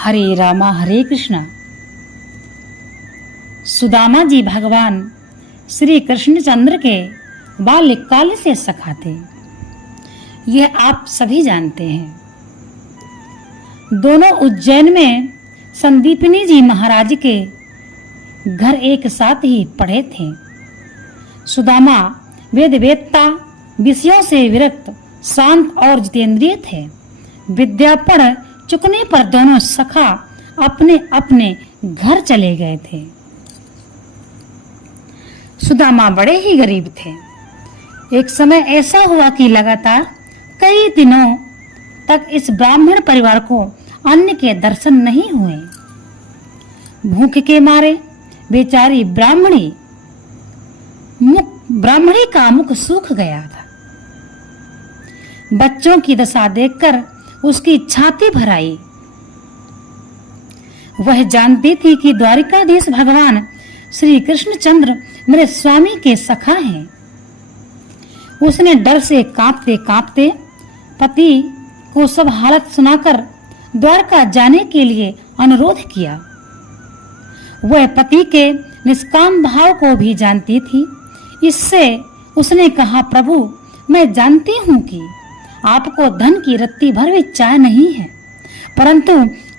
हरे रामा हरे कृष्णा। सुदामा जी भगवान श्री कृष्णचंद्र के बाल्यकाल से सखा थे, यह आप सभी जानते हैं। दोनों उज्जैन में संदीपनी जी महाराज के घर एक साथ ही पढ़े थे। सुदामा वेदवेत्ता, विषयों से विरक्त, शांत और जितेंद्रिय थे। विद्या पढ़ चुकने पर दोनों सखा अपने अपने घर चले गए थे। सुदामा बड़े ही गरीब थे। एक समय ऐसा हुआ कि लगातार कई दिनों तक इस ब्राह्मण परिवार को अन्न के दर्शन नहीं हुए। भूख के मारे बेचारी ब्राह्मणी का मुख सूख गया था। बच्चों की दशा देखकर उसकी छाती भर आई। वह जानती थी कि द्वारिकाधीश भगवान श्री कृष्णचंद्र मेरे स्वामी के सखा हैं। उसने डर से कांपते कांपते पति को सब हालत सुनाकर द्वारका जाने के लिए अनुरोध किया। वह पति के निष्काम भाव को भी जानती थी। इससे उसने कहा, प्रभु, मैं जानती हूँ कि आपको धन की रत्ती भर भी चाह नहीं है, परंतु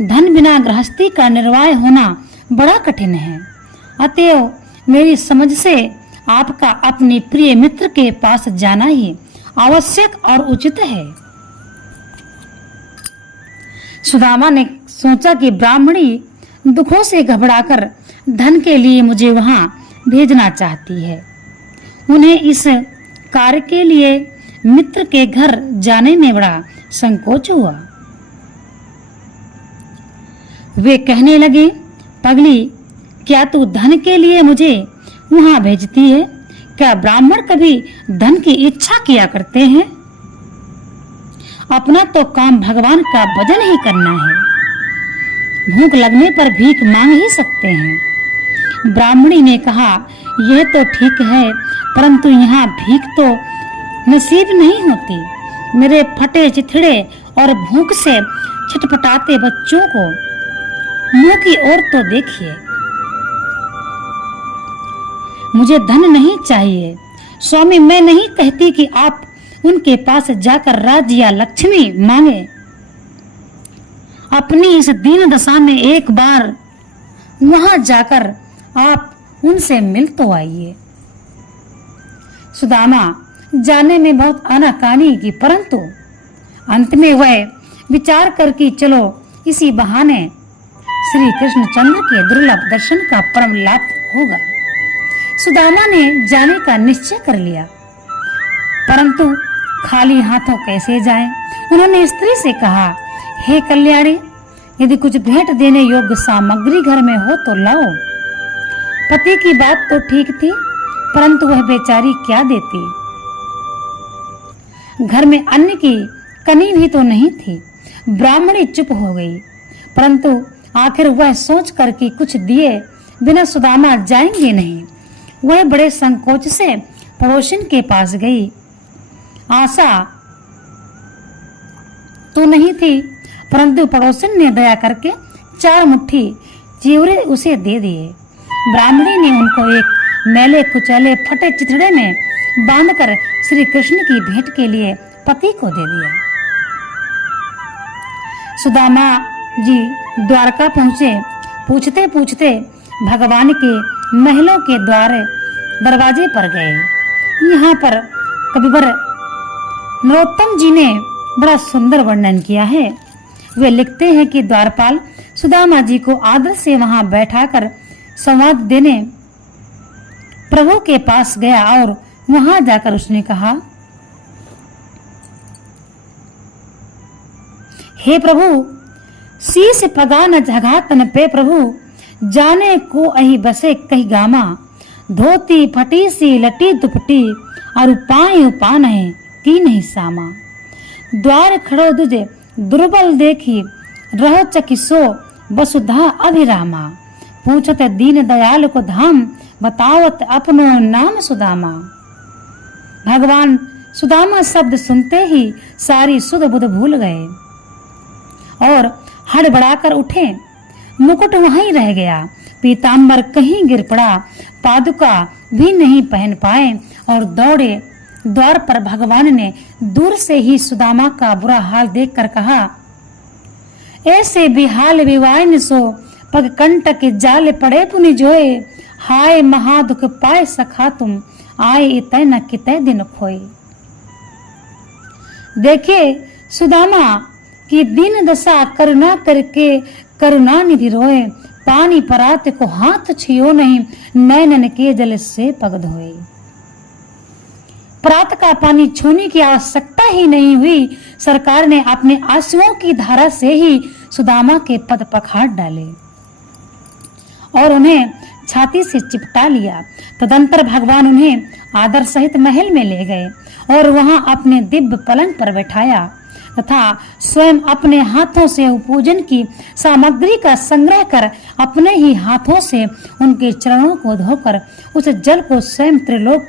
धन बिना गृहस्थी का निर्वाह होना बड़ा कठिन है। अतएव मेरी समझ से आपका अपने प्रिय मित्र के पास जाना ही आवश्यक और उचित है। सुदामा ने सोचा कि ब्राह्मणी दुखों से घबराकर धन के लिए मुझे वहां भेजना चाहती है। उन्हें इस कार्य के लिए मित्र के घर जाने में बड़ा संकोच हुआ। वे कहने लगे, पगली, क्या तू धन के लिए मुझे वहां भेजती है? क्या ब्राह्मण कभी धन की इच्छा किया करते हैं? अपना तो काम भगवान का भजन ही करना है। भूख लगने पर भीख मांग ही सकते हैं। ब्राह्मणी ने कहा, यह तो ठीक है, परंतु यहाँ भीख तो नसीब नहीं होती। मेरे फटे चिथड़े और भूख से छटपटाते बच्चों को मुंह की ओर तो देखिए। मुझे धन नहीं चाहिए। स्वामी, मैं नहीं कहती कि आप उनके पास जाकर राज्य या लक्ष्मी मांगे। अपनी इस दीन दशा में एक बार वहां जाकर आप उनसे मिल तो आइए। सुदामा जाने में बहुत आनाकानी की, परंतु अंत में वह विचार कर कि चलो इसी बहाने श्री कृष्णचंद्र के दुर्लभ दर्शन का परम लाभ होगा। सुदामा ने जाने का निश्चय कर लिया, परंतु खाली हाथों कैसे जाएं? उन्होंने स्त्री से कहा, हे कल्याणी, यदि कुछ भेंट देने योग्य सामग्री घर में हो तो लाओ। पति की बात तो ठीक थी, परंतु वह बेचारी क्या देती? घर में अन्न की कनी भी तो नहीं थी। ब्राह्मणी चुप हो गई, परंतु आखिर वह सोच कर कि कुछ दिए बिना सुदामा जाएंगे नहीं। वह बड़े संकोच से पड़ोसन के पास गई। आशा तो नहीं थी, परंतु पड़ोसन ने दया करके 4 मुट्ठी चिवड़े उसे दे दिए। ब्राह्मणी ने उनको एक मैले कुचले फटे चिथड़े में बांधकर श्री कृष्ण की भेंट के लिए पति को दे दिया। सुदामा जी द्वारका पहुंचे। पूछते पूछते भगवान के महलों के दरवाजे पर गए। यहाँ पर कविवर नरोत्तम जी ने बड़ा सुंदर वर्णन किया है। वे लिखते हैं कि द्वारपाल सुदामा जी को आदर से वहां बैठाकर संवाद देने प्रभु के पास गया और वहां जाकर उसने कहा, हे प्रभु, शीश पगा न जगा तन पे प्रभु, जाने को अही बसे कही गामा, धोती फटी सी लटी दुपटी, और पाई उपान है की नहीं सामा। द्वार खड़ो दुजे दुर्बल देखी, रहो चकिसो वसुधा अभिरामा, पूछत दीन दयाल को धाम, बतावत अपनो नाम सुदामा। भगवान सुदामा शब्द सुनते ही सारी सुध बुध भूल गए और हड़बड़ाकर उठे। मुकुट वहीं रह गया, पीताम्बर कहीं गिर पड़ा, पादुका भी नहीं पहन पाए और दौड़े। द्वार पर भगवान ने दूर से ही सुदामा का बुरा हाल देखकर कहा, ऐसे बिहाल विवाइन सो पग कंटक जाल पड़े पुनि जोए, हाय महादुख पाए सखा तुम, आए इतै न कितै दिन खोए। देखिए सुदामा की दीन दशा करुणा करके करुणा निधि रोए, पानी परात को हाथ छियो नहीं, नैनन के जल से पग धोए। परात का पानी छूने की आवश्यकता ही नहीं हुई, सरकार ने अपने आंसुओं की धारा से ही सुदामा के पद पखाड़ डाले और उन्हें छाती से चिपटा लिया। तदंतर भगवान उन्हें आदर सहित महल में ले गए और वहां अपने दिव्य पलंग पर बैठाया तथा स्वयं अपने हाथों से पूजन की सामग्री का संग्रह कर अपने ही हाथों से उनके चरणों को धोकर उस जल को स्वयं त्रिलोक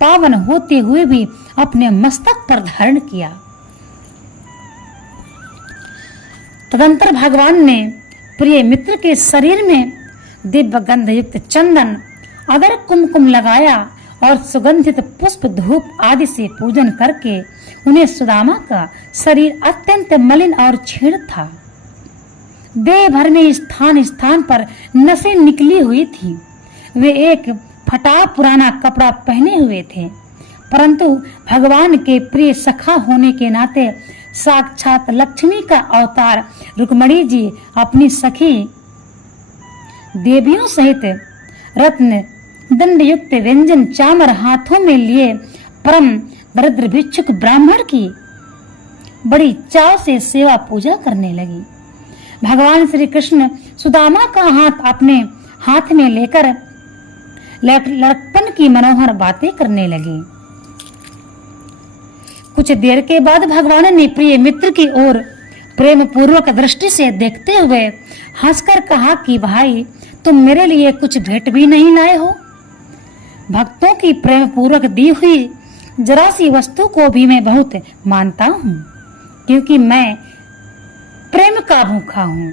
पावन होते हुए भी अपने मस्तक पर धारण किया। तदंतर भगवान ने प्रिय मित्र के शरीर में दिव्य गंध युक्त चंदन अगर कुमकुम लगाया और सुगंधित पुष्प धूप आदि से पूजन करके उन्हें सुदामा का शरीर अत्यंत मलिन और क्षीण था। देह भर में स्थान स्थान पर नसें निकली हुई थी। वे एक फटा पुराना कपड़ा पहने हुए थे, परंतु भगवान के प्रिय सखा होने के नाते साक्षात लक्ष्मी का अवतार रुक्मणी जी अपनी सखी देवियों सहित रत्न दंड युक्त व्यंजन चामर हाथों में लिए परम दरिद्र भिक्षुक ब्राह्मण की बड़ी चाव से सेवा पूजा करने लगी। भगवान श्री कृष्ण सुदामा का हाथ अपने हाथ में लेकर लड़कपन की मनोहर बातें करने लगे। कुछ देर के बाद भगवान ने प्रिय मित्र की ओर प्रेम पूर्वक दृष्टि से देखते हुए हंसकर कहा कि भाई तुम मेरे लिए कुछ भेंट भी नहीं लाए हो। भक्तों की प्रेम पूर्वक दी हुई जरा सी वस्तु को भी मैं बहुत मानता हूँ, क्योंकि मैं प्रेम का भूखा हूँ।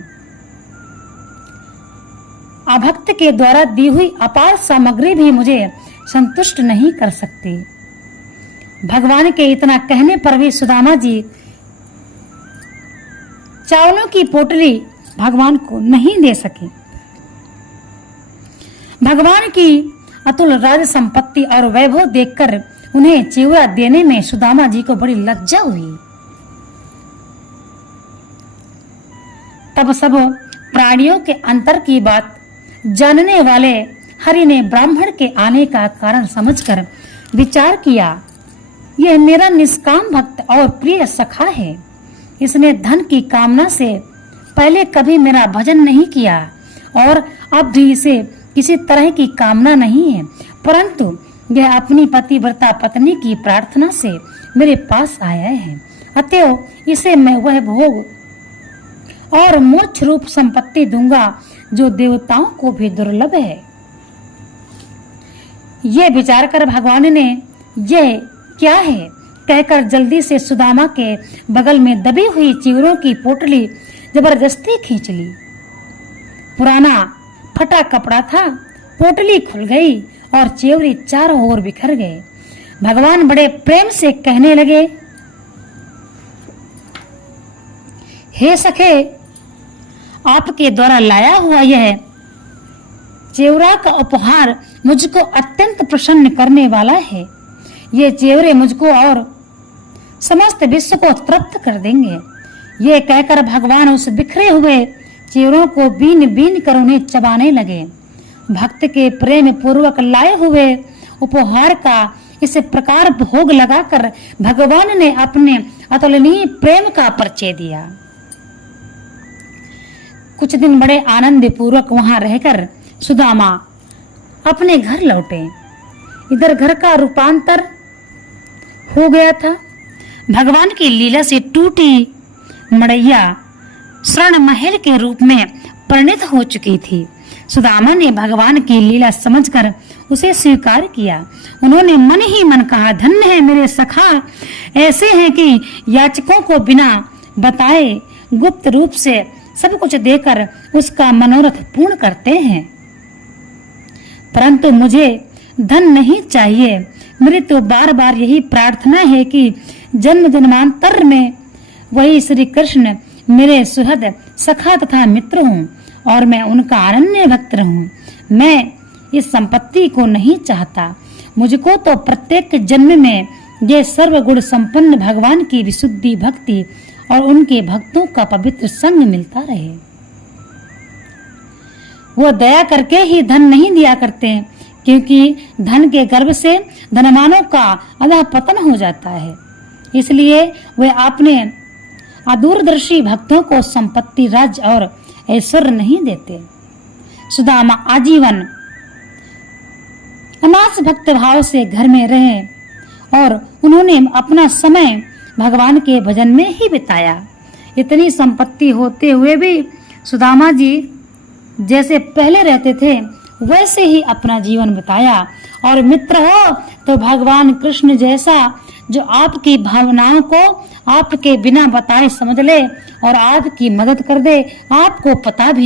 अभक्त के द्वारा दी हुई अपार सामग्री भी मुझे संतुष्ट नहीं कर सकती। भगवान के इतना कहने पर भी सुदामा जी चावलों की पोटली भगवान को नहीं दे सके। भगवान की अतुल राज संपत्ति और वैभव देखकर उन्हें चिवड़ा देने में सुदामा जी को बड़ी लज्जा हुई। तब सब प्राणियों के अंतर की बात जानने वाले हरि ने ब्राह्मण के आने का कारण समझकर विचार किया, यह मेरा निष्काम भक्त और प्रिय सखा है। इसने धन की कामना से पहले कभी मेरा भजन नहीं किया और अब भी इसे किसी तरह की कामना नहीं है, परंतु यह अपनी पतिव्रता पत्नी की प्रार्थना से मेरे पास आया है। अतएव इसे मैं वह भोग और मोक्ष रूप संपत्ति दूंगा जो देवताओं को भी दुर्लभ है। ये विचार कर भगवान ने यह क्या है कहकर जल्दी से सुदामा के बगल में दबी हुई चिवड़ों की पोटली जबरदस्ती खींच ली। पुराना फटा कपड़ा था, पोटली खुल गई और चिवड़ी चारों ओर बिखर गए। भगवान बड़े प्रेम से कहने लगे, हे सखे, आपके द्वारा लाया हुआ यह चिवड़ा का उपहार मुझको अत्यंत प्रसन्न करने वाला है। ये चिवड़े मुझको और समस्त विश्व को तृप्त कर देंगे। ये कहकर भगवान उस बिखरे हुए चिवड़ों को बीन बीन कर उन्हें चबाने लगे। भक्त के प्रेम पूर्वक लाए हुए उपहार का इस प्रकार भोग लगाकर भगवान ने अपने अतुलनीय प्रेम का परिचय दिया। कुछ दिन बड़े आनंद पूर्वक वहां रहकर सुदामा अपने घर लौटे। इधर घर का रूपांतर हो गया था। भगवान की लीला से टूटी मड़ैया स्वर्ण महल के रूप में परिणित हो चुकी थी। सुदामा ने भगवान की लीला समझकर उसे स्वीकार किया। उन्होंने मन ही मन कहा, धन्य है मेरे सखा, ऐसे हैं कि याचकों को बिना बताए गुप्त रूप से सब कुछ देकर उसका मनोरथ पूर्ण करते हैं। परंतु मुझे धन नहीं चाहिए। मेरी तो बार बार यही प्रार्थना है कि जन्म जन्मांतर में वही श्री कृष्ण मेरे सुहृद सखा तथा मित्र हों और मैं उनका अनन्य भक्त रहूं। मैं इस संपत्ति को नहीं चाहता। मुझको तो प्रत्येक जन्म में ये सर्वगुण संपन्न भगवान की विशुद्धि भक्ति और उनके भक्तों का पवित्र संग मिलता रहे। वो दया करके ही धन नहीं दिया करते, क्योंकि धन के गर्भ से धनवानों का अधः पतन हो जाता है। इसलिए वे अपने अदूरदर्शी भक्तों को संपत्ति, राज्य और ऐश्वर्य नहीं देते। सुदामा आजीवन अनास भक्त भाव से घर में रहे और उन्होंने अपना समय भगवान के भजन में ही बिताया। इतनी संपत्ति होते हुए भी सुदामा जी जैसे पहले रहते थे वैसे ही अपना जीवन बिताया। और मित्र हो तो भगवान कृष्ण जैसा, जो आपकी भावनाओं को आपके बिना बताए समझ ले और आपकी मदद कर दे, आपको पता भी